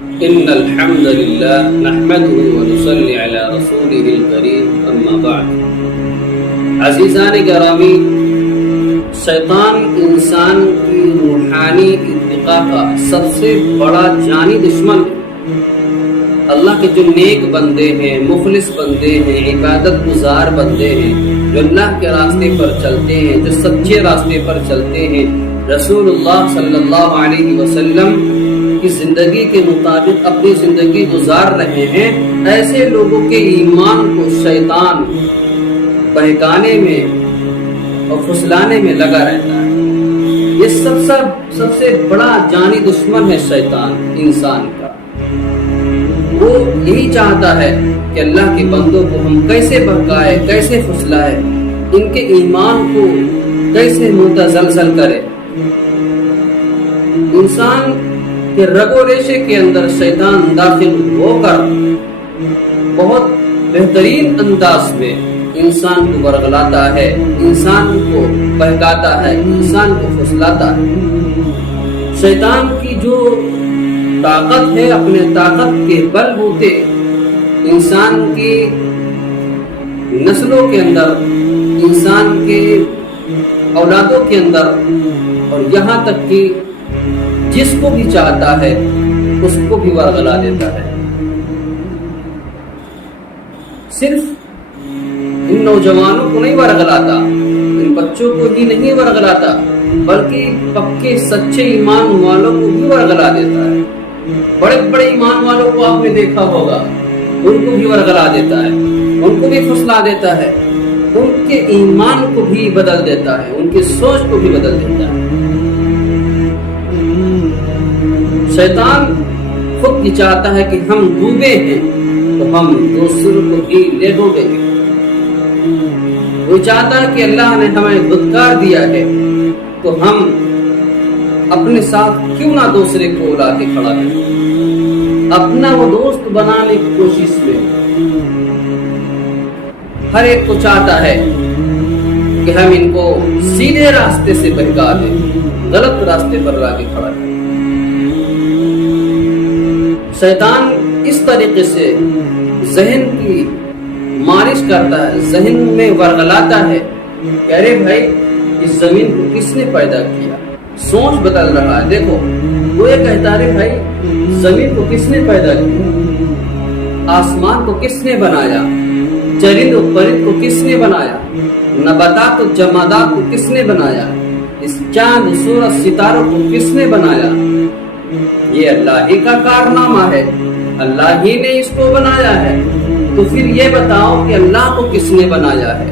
إن الحمد لله نحمده ونصلي على رسوله الكريم أما بعد. عزیزان گرامی، شیطان انسان کی روحانی ارتقاء کا سب سے بڑا جانی دشمن ہے. اللہ کے جو نیک بندے ہیں، مخلص بندے ہیں، عبادت گزار بندے ہیں، جو اللہ کے راستے پر چلتے ہیں، جو سچے راستے پر چلتے ہیں، رسول اللہ صلی اللہ علیہ وسلم کی زندگی کے مطابق اپنی زندگی گزار رہے ہیں، ایسے لوگوں کے ایمان کو شیطان بہکانے میں اور پھسلانے میں لگا رہتا ہے. یہ سب سے بڑا جانی دشمن ہے شیطان انسان کا. وہ یہی چاہتا ہے کہ اللہ کے بندوں کو ہم کیسے بہکائے، کیسے پھسلائے، ان کے ایمان کو کیسے متزلزل کرے. انسان کہ رگ و ریشے کے اندر شیطان داخل ہو کر بہت بہترین انداز میں انسان کو ورغلاتا ہے، انسان کو بہکاتا ہے، انسان کو پھسلاتا ہے. شیطان کی جو طاقت ہے، اپنے طاقت کے بل بوتے انسان کی نسلوں کے اندر، انسان کے اولادوں کے اندر، اور یہاں تک کہ جس کو بھی چاہتا ہے اس کو بھی ورغلا دیتا ہے. صرف ان نوجوانوں کو نہیں ورغلاتا، ان بچوں کو ہی نہیں ورغلاتا، بلکہ پکے سچے ایمان والوں کو بھی ورغلا دیتا ہے. بڑے بڑے ایمان والوں کو آپ نے دیکھا ہوگا، ان کو بھی ورغلا دیتا ہے، ان کو بھی پھسلا دیتا ہے، ان کے ایمان کو بھی بدل دیتا ہے، ان کی سوچ کو بھی بدل دیتا ہے. شیطان خود یہ چاہتا ہے کہ ہم ڈوبے ہیں تو ہم دوسروں کو بھی لے ڈوبیں گے. وہ چاہتا ہے کہ اللہ نے ہمیں دھتکار دیا ہے تو ہم اپنے ساتھ کیوں نہ دوسرے کو لا کے کھڑا کریں، اپنا وہ دوست بنانے کی کوشش میں ہر ایک کو چاہتا ہے کہ ہم ان کو سیدھے راستے سے بہکا دیں، غلط راستے پر لا کے کھڑا کریں. شیطان اس طریقے سے ذہن کی مالش کرتا ہے، ذہن میں ورغلاتا ہے کہ ارے بھائی اس زمین کو کس نے پیدا کیا. سوچ بدل رہا ہے. دیکھو وہ یہ کہتا ہے بھائی زمین کو کس نے پیدا کیا، آسمان کو کس نے بنایا، چرند و پرند کو کس نے بنایا، نباتات و جمادات کو کس نے بنایا، اس چاند سورج ستاروں کو کس نے بنایا. یہ اللہ ہی کا کارنامہ ہے، اللہ ہی نے اس کو بنایا ہے. تو پھر یہ بتاؤ کہ اللہ کو کس نے بنایا ہے.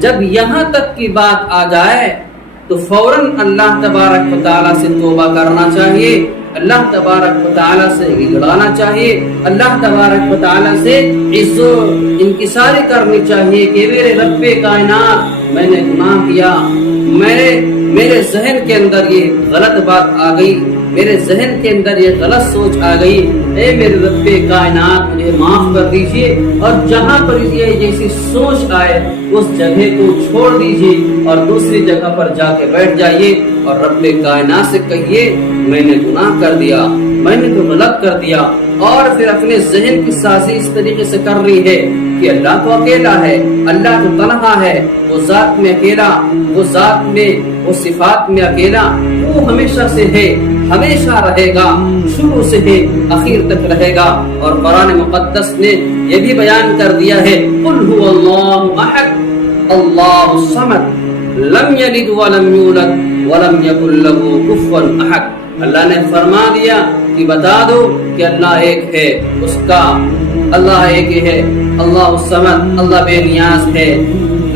جب یہاں تک کی بات آ جائے تو فوراً اللہ تبارک و تعالیٰ سے توبہ کرنا چاہیے، اللہ تبارک و تعالیٰ سے گڑانا چاہیے، اللہ تبارک و تعالیٰ سے عزت و انکساری کرنی چاہیے کہ میرے رب کائنات میں نے گناہ کیا، میرے ذہن کے اندر یہ غلط بات آ گئی، میرے ذہن کے اندر یہ غلط سوچ آ گئی، اے میرے رب کائنات مجھے معاف کر دیجئے. اور جہاں پر یہ جیسی سوچ آئے اس جگہ کو چھوڑ دیجئے اور دوسری جگہ پر جا کے بیٹھ جائیے اور رب کائنات سے کہیے میں نے گناہ کر دیا، میں نے تو غلط کر دیا. اور پھر اپنے ذہن کی سازی اس طریقے سے کر رہی ہے کہ اللہ تو اکیلا ہے، اللہ تو تنہا ہے، وہ ذات میں اکیلا، وہ ذات میں، وہ صفات میں اکیلا، وہ ہمیشہ سے ہے، ہمیشہ رہے گا، شروع سے ہے آخر تک رہے گا. اور قرآن مقدس نے یہ بھی بیان کر دیا ہے قل هو اللہ احد اللہ الصمد لم یلد ولم یولد ولم یکن له کفوا احد. اللہ نے فرما دیا کہ بتا دو کہ اللہ ایک ہے، اس کا اللہ ایک ہے، اللہ الصمد، اللہ بے نیاز ہے،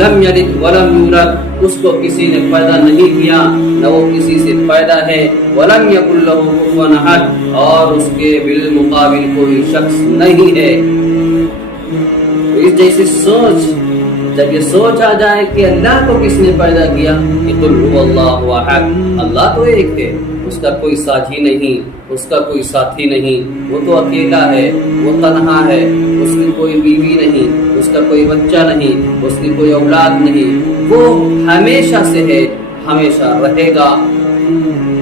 لم یلد ولم یولد، اس کو کسی نے پیدا نہیں کیا، نہ وہ کسی سے پیدا ہے، ولم یکن له کفوا احد، اور اس کے بالمقابل کوئی شخص نہیں ہے. اس جیسی سوچ، جب یہ سوچ آ جائے کہ اللہ کو کس نے پیدا کیا، کہ قل هو اللہ احد، اللہ تو ایک ہے، اس کا کوئی ساتھی نہیں، اس کا کوئی ساتھی نہیں، وہ تو اکیلا ہے، وہ تنہا ہے، اس کی کوئی بیوی نہیں، اس کا کوئی بچہ نہیں، اس کی کوئی اولاد نہیں، وہ ہمیشہ سے ہے، ہمیشہ رہے گا.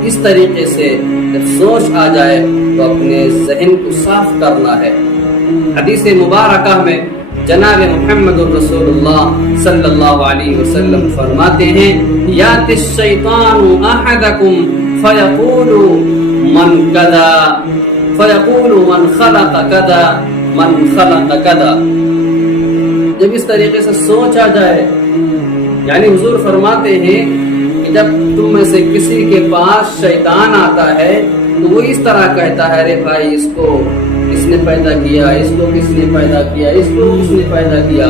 اس طریقے سے جب سوچ آ جائے تو اپنے ذہن کو صاف کرنا ہے۔ حدیث مبارکہ میں جناب محمد رسول اللہ صلی اللہ علیہ وسلم فرماتے ہیں یات الشیطان احدکم فیقول من کذا فیقول من خلق کذا من خلق کذا۔ جب اس طریقے سے سوچ آ جائے، یعنی حضور فرماتے ہیں کہ جب تم میں سے کسی کے پاس شیطان آتا ہے تو وہ اس طرح کہتا ہے ارے بھائی اس کو کس نے پیدا کیا، اس کو کس نے پیدا کیا، اس کو کس نے پیدا کیا،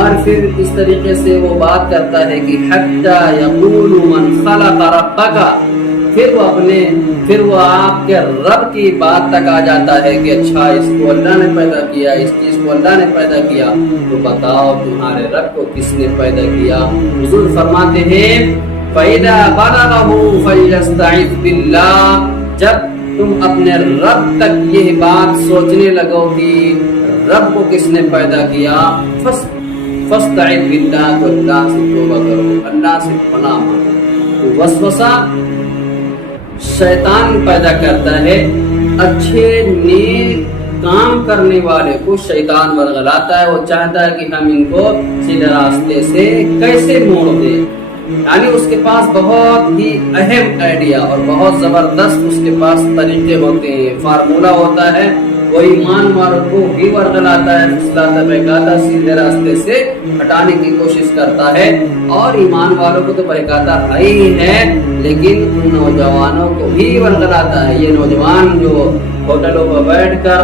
اور پھر اس طریقے سے وہ بات کرتا ہے کہ حتی یقول من خلق ربک، پھر وہ آپ کے رب کی بات تک آ جاتا ہے کہ اچھا اس کو اللہ نے پیدا کیا، اس چیز کو اللہ نے پیدا کیا، تو بتاؤ تمہارے رب کو کس نے پیدا کیا؟ حضور فرماتے ہیں فَإِذَا بَلَغَهُ فَلْيَسْتَعِذْ بِاللَّهِ، جب تم اپنے رب تک یہ بات سوچنے لگو کہ رب کو کس نے پیدا کیا، فَاسْتَعِذْ بِاللَّهِ، تو اللہ سے توبہ کرو، اللہ سے پناہ مانگو۔ تو وسوسہ شیطان پیدا کرتا ہے، اچھے نیک کام کرنے والے کو شیطان ورغلاتا ہے، وہ چاہتا ہے کہ ہم ان کو سیدھے راستے سے کیسے موڑ دیں، یعنی اس کے پاس بہت ہی اہم آئیڈیا اور بہت زبردست اس کے پاس طریقے ہوتے ہیں، فارمولہ ہوتا ہے، وہ ایمان والوں کو بھی ورغلاتا ہے، پھسلاتا بہکاتا سیدھے راستے سے ہٹانے کی کوشش کرتا ہے، اور ایمان والوں کو تو بہکاتا ہی ہے لیکن ان نوجوانوں کو بھی ورغلاتا ہے۔ یہ نوجوان جو ہوٹلوں پر بیٹھ کر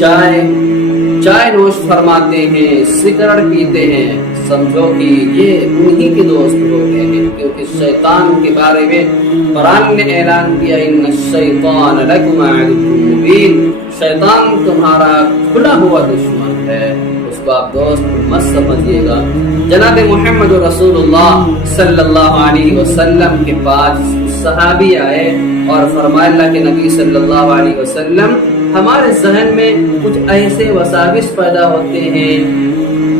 چائے نوش فرماتے ہیں، سگریٹ پیتے ہیں، سمجھو کہ یہ انہی کے دوست ہوتے ہیں، کیونکہ شیطان کے بارے میں قرآن نے اعلان کیا ان الشیطان لکم عدو مبین، شیطان تمہارا کھلا ہوا دشمن ہے، اس کو آپ دوست مت سمجھیے گا۔ جناب محمد رسول اللہ صلی اللہ علیہ وسلم کے پاس صحابی آئے اور فرمایا اللہ کے نبی صلی اللہ علیہ وسلم ہمارے ذہن میں کچھ ایسے وساوس پیدا ہوتے ہیں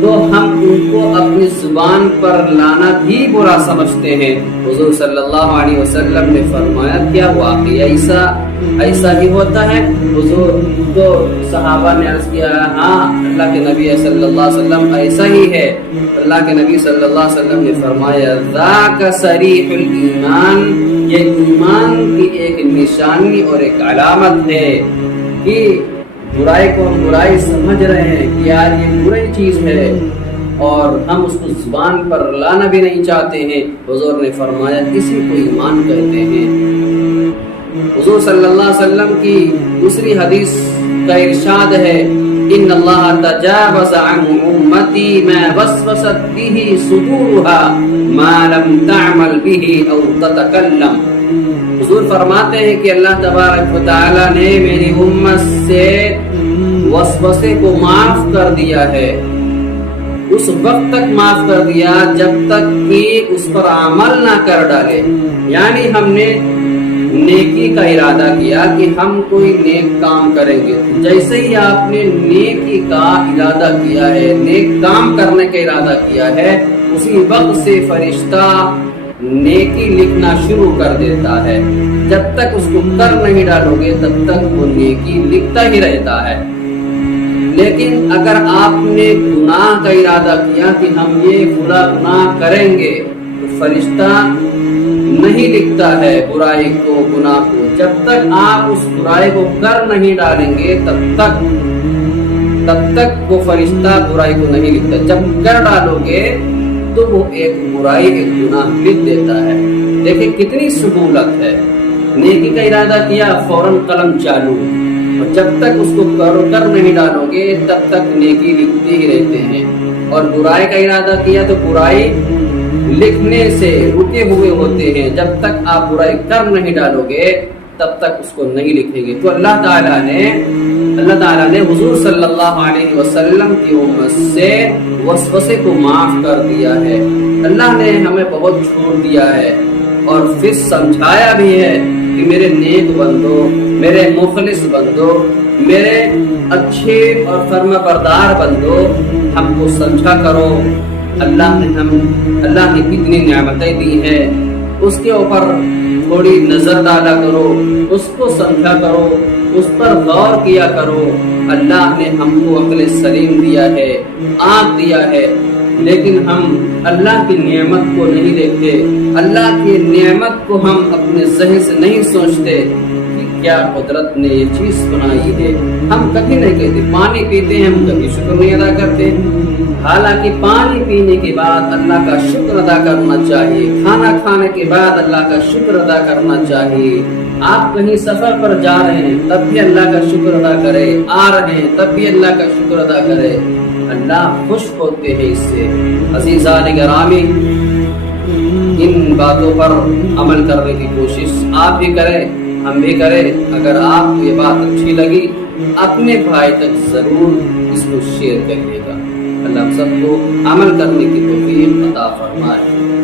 تو ہم ان کو اپنی زبان پر لانا بھی برا سمجھتے ہیں۔ حضور صلی اللہ علیہ وسلم نے فرمایا کیا واقعی ایسا ہی ہوتا ہے؟ حضور تو صحابہ نے عرض کیا ہاں اللہ کے نبی صلی اللہ علیہ وسلم ایسا ہی ہے۔ اللہ کے نبی صلی اللہ علیہ وسلم نے فرمایا ذاک صریح الایمان، یہ ایمان کی ایک نشانی اور ایک علامت ہے کہ برائی کو ہم برائی سمجھ رہے ہیں کہ یار یہ بری چیز ہے اور ہم اس کو زبان پر لانا بھی نہیں چاہتے ہیں۔ حضور نے فرمایا اسی کو ایمان کہتے ہیں۔ حضور صلی اللہ علیہ وسلم کی دوسری حدیث کا ارشاد ہے ان اللہ تجاوز عن امتی ما وسوست به صدورها ما لم تعمل به او تتکلم۔ حضور فرماتے ہیں کہ اللہ تبارک و تعالی نے میری امت سے وسوسے کو معاف کر دیا ہے، اس وقت تک معاف کر دیا جب تک کہ اس پر عمل نہ کر ڈالے، یعنی ہم نے نیکی کا ارادہ کیا کہ ہم کوئی نیک کام کریں گے، جیسے ہی آپ نے نیکی کا ارادہ کیا ہے، نیک کام کرنے کا ارادہ کیا ہے، اسی وقت سے فرشتہ نیکی لکھنا شروع کر دیتا ہے، جب تک اس کو کر نہیں ڈالو گے تب تک وہ نیکی لکھتا ہی رہتا ہے۔ لیکن اگر آپ نے گناہ کا ارادہ کیا کہ ہم یہ برا گناہ کریں گے تو فرشتہ نہیں لکھتا ہے برائی کو، گناہ کو، جب تک آپ اس برائی کو کر نہیں ڈالیں گے تب تک وہ فرشتہ برائی کو نہیں لکھتا، جب کر ڈالو گے تو وہ ایک برائی ایک گناہ لکھ دیتا ہے۔ دیکھیں کتنی سہولت ہے، نیکی کا ارادہ کیا فوراً قلم چالو، اور جب تک اس کو کر نہیں ڈالو گے تب تک نیکی لکھتے ہی رہتے ہیں، اور برائی کا ارادہ کیا تو برائی لکھنے سے رکے ہوئے ہوتے ہیں، جب تک آپ برائی کر نہیں ڈالو گے تب تک اس کو نہیں لکھیں گے۔ تو اللہ تعالیٰ نے حضور صلی اللہ علیہ وسلم کی امت سے وسوسے کو معاف کر دیا ہے۔ اللہ نے ہمیں بہت چھوڑ دیا ہے اور پھر سمجھایا بھی ہے کہ میرے نیک بندو، میرے مخلص بندو، میرے اچھے اور فرما بردار بندو، ہم کو سمجھا کرو، اللہ نے کتنی نعمتیں دی ہیں، اس کے اوپر تھوڑی نظر ڈالا کرو، اس کو سمجھا کرو، اس پر غور کیا کرو۔ اللہ نے ہم کو عقل سلیم دیا ہے، آنکھ دیا ہے، لیکن ہم اللہ کی نعمت کو نہیں دیکھتے، اللہ کی نعمت کو ہم اپنے ذہن سے نہیں سوچتے کہ کیا قدرت نے یہ چیز بنائی ہے۔ ہم کبھی نہیں کہتے، پانی پیتے ہیں ہم کبھی شکر نہیں ادا کرتے، حالانکہ پانی پینے کے بعد اللہ کا شکر ادا کرنا چاہیے، کھانا کھانے کے بعد اللہ کا شکر ادا کرنا چاہیے۔ آپ کہیں سفر پر جا رہے ہیں تب بھی اللہ کا شکر ادا کرے، آ رہے ہیں تب بھی اللہ کا شکر ادا کرے، اللہ خوش ہوتے ہیں اس سے۔ عزیزان گرامی، ان باتوں پر عمل کرنے کی کوشش آپ بھی کریں، ہم بھی کریں۔ اگر آپ کو یہ بات اچھی لگی اپنے بھائی تک ضرور اس کو شیئر کریے گا۔ اللہ ہم سب کو عمل کرنے کی توفیق عطا فرمائے۔